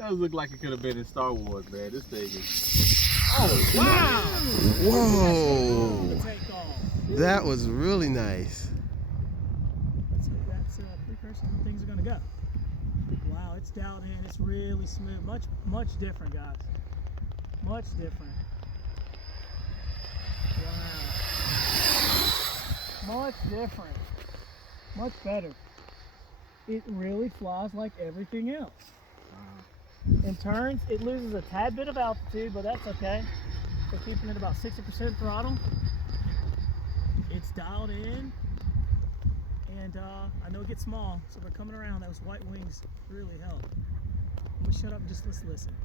That looked like it could have been in Star Wars, man. This thing is. Oh, wow! Whoa! That was really nice. That's a precursor to things are going to go. Wow, it's dialed in. It's really smooth. Much different, guys. Much different. Wow. Much different. Much better. It really flies like everything else. In turns, it loses a tad bit of altitude, but that's okay. We're keeping it about 60% throttle. It's dialed in, and I know it gets small, so we're coming around. Those white wings really help. I'm gonna shut up and just listen.